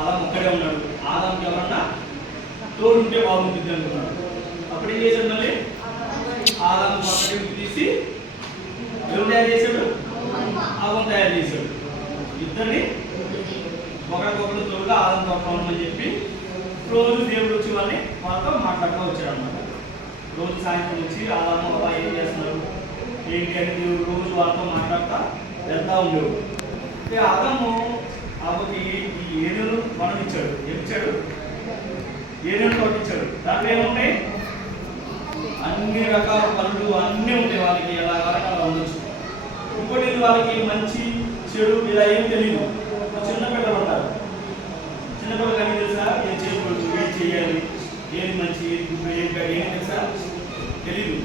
ఆదాం ఒక్కడే ఉన్నాడు. ఆదాంకి ఎవరన్నా తోడుంటే బాగుంటుంది అనుకున్నాడు. అప్పుడు ఏం చేశాడు? మళ్ళీ ఆదాం పక్కకి తీసి ఎవరు తయారు చేశాడు? ఆదాం తయారు చేశాడు. ఇద్దరిని ఒకరికొకరు తోడుగా ఆదాం తోడుకోమని చెప్పి రోజు దేవుడు వచ్చి వాళ్ళతో మాట్లాడుతూ వచ్చాడు అనమాట. రోజు సాయంత్రం వచ్చి ఆదాము అలా ఏం చేస్తున్నారు ఏంటి అని దేవుడు రోజు వాళ్ళతో మాట్లాడుతూ వెళ్తూ ఉండేవాడు. అంటే ఆదాము ఆమెకి ఈ ఏనుగును మనం ఇచ్చాడు. ఏమిచ్చాడు? ఏనుగును తోట ఇచ్చాడు. దాంట్లో ఏముంటాయి? అన్ని రకాల పనులు అన్నీ ఉంటాయి. వాళ్ళకి ఎలా అలా ఉండొచ్చు. ఇంకోటి వాళ్ళకి మంచి చెడు ఇలా ఏం తెలియదు. చిన్నపిల్లలు ఉంటారు. చిన్నపిల్లలు కానీ తెలుసా ఏం చేయకూడదు, ఏం చేయాలి, ఏది మంచి ఏది తెలుసా తెలీదు.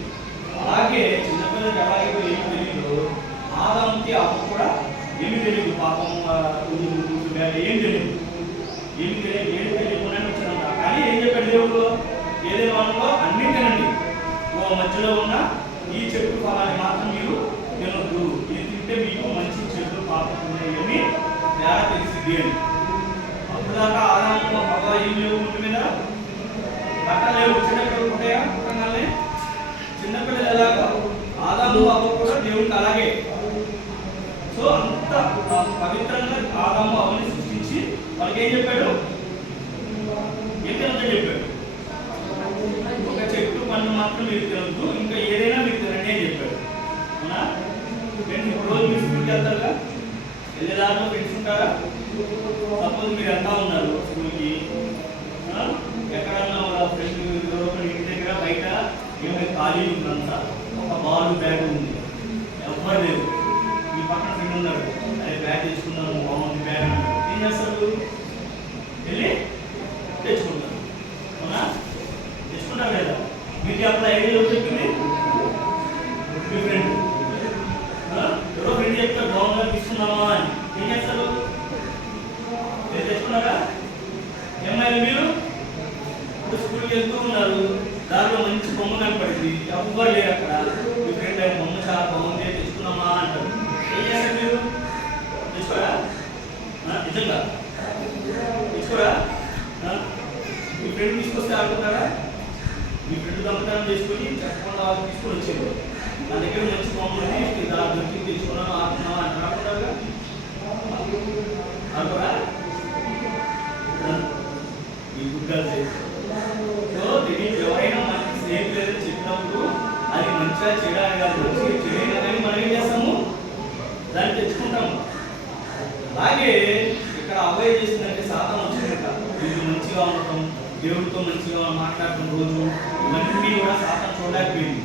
అలాగే చిన్నపిల్లలకి అలాగే ఏం తెలియదు. ఆదాముకి అవ్వ కూడా ఏమి తెలియదు. పాపం ఏం తెలియదు. ఏమి తెలియకుండానే వచ్చారంట. కానీ ఏం చెప్పాడు దేవుడు? ఏదైనా వాళ్ళలో అన్ని తినండి, మధ్యలో ఉన్న ఈ చెట్టు ఫలాన్ని మాత్రం మీరు తినొద్దు, ఇది తింటే మీకు మంచి చెట్టు పాపం ఉన్నాయని తేడా తెలిసింది అని. అప్పుడు దాకా ఆదాము అవ్వ ఏం లేవు, ముందు మీద బట్టలు లేవు. చిన్నపిల్లలు ఉంటాయా? పుట్టగానే చిన్నపిల్లలు ఎలాగో ఆదాము అవ్వ కూడా దేవుడికి అలాగే. సో అంత పవిత్రంగా ఆదాము అవ్వని సృష్టించి వాళ్ళకి ఏం చెప్పాడు? ఏం తినొద్దని చెప్పాడు. ఒక చెట్టు పండు మాత్రం మీరు తినొద్దు, ఇంకా ఏదైనా మీరు తినండి అని చెప్పాడు. అవునా? ఇప్పుడు రోజు మీరు స్కూల్కి వెళ్తారుగా, వెళ్ళేదారిలో ఫ్రెండ్స్ ఉంటారా? సపోజ్ మీరు వెళ్తా ఉన్నారు స్కూల్కి, ఎక్కడన్నా ఫ్రెండ్ ఇంటి దగ్గర బయట ఏమైనా ఖాళీ ఉందంతా, ఒక బాల్ బ్యాగ్ ఉంది, ఎవ్వరు లేదు. మీ పక్కన ఫ్రెండ్ ఉన్నారు, అదే బ్యాగ్ తెచ్చుకున్నాము బాగుంది బ్యాగ్ అన్నారు. ఏం చేస్తారు? వెళ్ళి తెచ్చుకుంటారు. అవునా? తెచ్చుకుంటారు లేదా? మీకు అప్పుడు ఐడియా చెప్పింది మీ ఫ్రెండ్. ఎవరో ఫ్రెండ్ చెప్తారు బాగుందా తీసుకున్నామా అని. ఏం చేస్తారు? మీరు తెచ్చుకున్నారా? ఏమైనా మీరు ఇప్పుడు స్కూల్కి వెళ్తూ ఉన్నారు, దాంట్లో మంచి బొమ్మ కనపడింది, ఎవ్వరు లేరు అక్కడ. మీ ఫ్రెండ్ ఆయన బొమ్మ చాలా బాగుంది తెచ్చుకున్నామా అంటారు. ఏం చేస్తారు మీరు? తెచ్చుకోరా? నిజంగా తెచ్చుకోరా? మీ ఫ్రెండ్ తీసుకొస్తే ఆడుకుంటారా? మీ ఫ్రెండ్ దొంగతనం చేసుకుని చెప్పకుండా వాళ్ళు తీసుకొని వచ్చారు, నా దగ్గర మంచి బొమ్మని దొరికి తెచ్చుకున్నాను ఆడుతున్నావా అని రాకుండా అనుకోరా? ఈ గుడ్డాలు సో తెలియదు. ఎవరైనా మనకి స్నేహితులు చెప్పినప్పుడు అది మంచిగా చేయడానికి కాదు, మంచిగా చేయైనా కానీ మనం ఏం చేస్తాము? దాన్ని తెచ్చుకుంటాము. అలాగే ఇక్కడ అవాయిడ్ చేసిందంటే సాతాను వచ్చిందట. వీళ్ళు మంచిగా ఉండటం, దేవుడితో మంచిగా మాట్లాడటం, రోజు ఇవన్నీ కూడా సాతాను చూడలేకపోయింది.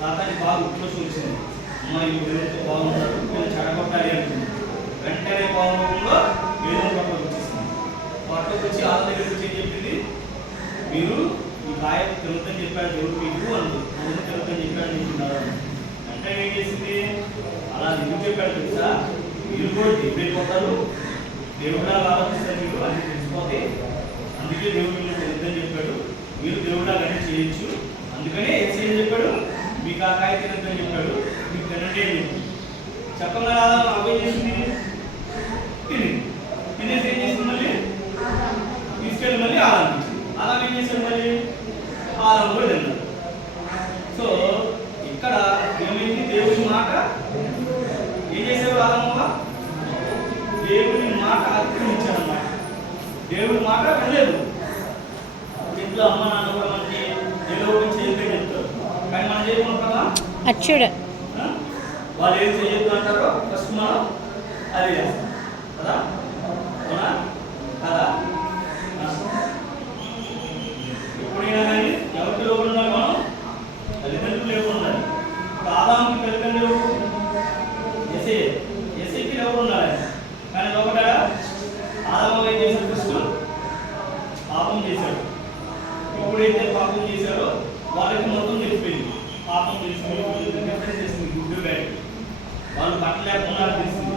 సాతానికి బాగా ఉత్కోసం వచ్చింది. అమ్మ ఈ దేవుడితో బాగున్నారు, వీళ్ళు చెడగొట్టాలి అంటుంది. వెంటనే బాగుండడంలో ఏదో పక్కకు వచ్చేసింది. పక్కకు వచ్చి వాళ్ళ దగ్గరికి వచ్చి ఏం చెప్పింది? మీరు ఈ కాయ తిరుగుతని చెప్పాడు దేవుడు మీకు అందు తిరుగుతని చెప్పాడు చెప్తున్నారు. వెంటనే ఏం చేసింది? అలా ఎందుకు చెప్పాడు తెలుసా? మీరు కూడా దేవుడైపోతారు, దేవుడా ఆలోచిస్తారు మీరు అని తెలిసిపోతే, అందుకే దేవుడు మీరు తినద్దని చెప్పాడు, మీరు దేవుడాగానే చేయొచ్చు. అందుకనే ఏసీ ఏం చెప్పాడు? మీకు ఆ కాయ తినద్దని చెప్పాడు, మీకు తినండి అని చెప్పి చెప్పగా అవి చేసింది తినేసి ఏం చేసింది? మళ్ళీ తీసుకెళ్ళి మళ్ళీ ఆనందించింది. అలా ఏం చేశాడు? మళ్ళీ ఆలం కూడా తిన్నారు. సో ఇక్కడ ఏమైంది? దేవుడి మాట ఏం చేశారు? ఆలమ్మ దేవుడి మాట అతిక్రమించారన్నమాట. దేవుడి మాట వినలేదు. ఇంట్లో అమ్మ నాన్న కూడా మనకి ఏదో గురించి చెప్పి చెప్తారు, కానీ మనం చేయకుండా అచ్చుడు వాళ్ళు ఏం చేయొద్దు అంటారో ఫస్ట్ మనం అది చేస్తాం కదా. అవునా కదా? ఎప్పుడైనా కానీ ఎవరికి లోపల ఉండాలి? మనం తల్లిదండ్రులు లేకుండా ఉండాలి. ఇప్పుడు ఆదాముకి తల్లిదండ్రులు ఎస్ఐకి ఎవరు ఉండాలి? కానీ లోపల ఆదాము ఏం చేశాడు? ఫస్ట్ పాపం చేశాడు. ఎప్పుడైతే పాపం చేశారో వాళ్ళకి మొత్తం తెలిసిపోయింది. పాపం తెలిసింది, గుడ్డు బ్యాగ్ వాళ్ళు బట్టలు లేకుండా తెలిసింది.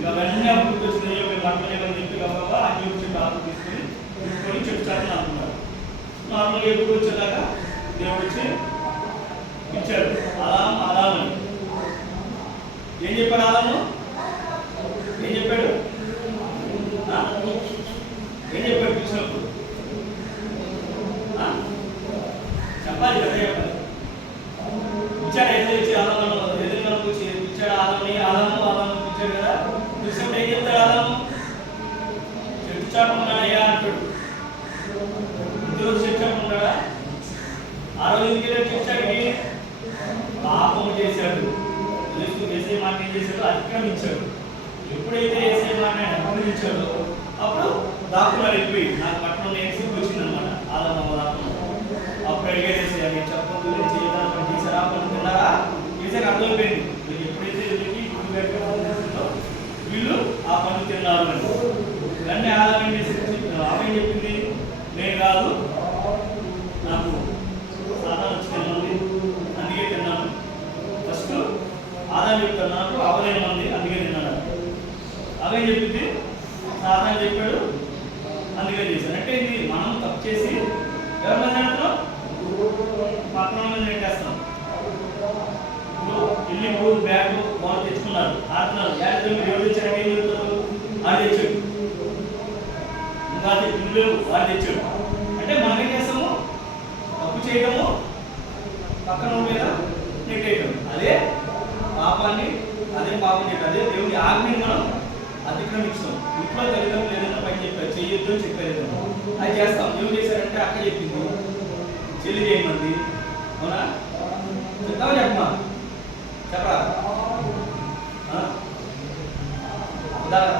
ఇవన్నీ అప్పుడు వచ్చినాయో మేము బట్టలు లేవని చెప్పి కాబట్టి అన్ని వచ్చి డాక్టర్ తీసుకొని చెట్టు చాటని అనుకున్నారు. నార్మల్గా ఎప్పుడు వచ్చేదాకా దేవుడు వచ్చి ఇచ్చాడు ఆదామని. ఏం చెప్పాడు ఆదాము? ఏం చెప్పాడు? ఏం చెప్పాడు పిలిచినప్పుడు? చెప్పాలి కదా, చెప్పాలి. పిలిచాడు, అయితే వచ్చి ఆదాము ఎదురుగానికి వచ్చి పిలిచాడు ఆదాముని, ఆదాము పిలిచాడు కదా. పిలిచినప్పుడు ఏం చెప్తాడు ఆదాము? చెట్టు చాటు ఉన్నాడయ్యా అంటాడు. ప్రతిరోజు చెట్టు చాటు ఉన్నాడా? ఆ రోజు ఎందుకు వెళ్ళాడు చెట్టు చాటుకి? పాపం చేశాడు. ఏసై మాట ఏం చేశాడు? అతిక్రమించాడు. ఎప్పుడైతే ఏసై మాట అతిక్రమించాడో అప్పుడు దాక్కున్నాడు వెళ్ళిపోయి. నాకు పట్టణం నేను సిగ్గు వచ్చిందనమాట ఆదాము దాక్కున్నాడు. అప్పుడు అడిగేసి నేను చెప్పొద్దు, నేను చేయడానికి పని చేశారా, పని తిన్నారా? చేశాక అర్థమైపోయింది. వీళ్ళు ఎప్పుడైతే వీళ్ళకి గుడి దగ్గర చేసిందో వీళ్ళు ఆ పనులు తిన్నారు అని. వెంటనే ఆదాం ఏం చేసింది? ఆమె చెప్పింది, నేను కాదు, నాకు సాతాను వచ్చి తిన్నాను, అందుకే తిన్నాను. ఫస్ట్ ఆదాం చెప్తాను, నాకు అవలేమంది, అందుకే తిన్నాను. అవే చెప్పింది, సాతాను చెప్పాడు, అందుకే చేశాను. అంటే ఇది మనం తప్పు చేసి ఎవరి మీద అంటున్నాం? పక్కన మీద నెట్టేస్తాం. ఇప్పుడు ఇల్లు బ్యాగ్ వాళ్ళు తెచ్చుకున్నారు, ఆడుతున్నారు. బ్యాగ్ ఎవరు తెచ్చాడు? ఏం చెప్తారు? ఆడు తెచ్చాడు. ఇంకా ఇల్లు వాడు తెచ్చాడు. అంటే మనం ఏం చేస్తాము? తప్పు చేయడము, పక్కన మీద నెట్టేయడం. అదే పాపాన్ని, అదే పాపం చేయడం, అదే దేవుడి ఆజ్ఞని మనం అతిక్రమించాం. ఇంట్లో తల్లిదండ్రులు ఏదైనా పని చెప్పారు, చెయ్యొద్దు అని చెప్పారు, అది చేస్తాం. ఏం చేశారంటే అక్క చెప్పింది, చెల్లి చేయమంది. అవునా? చెప్తావా? చెప్పమా, చెప్పరా? ఉదాహరణ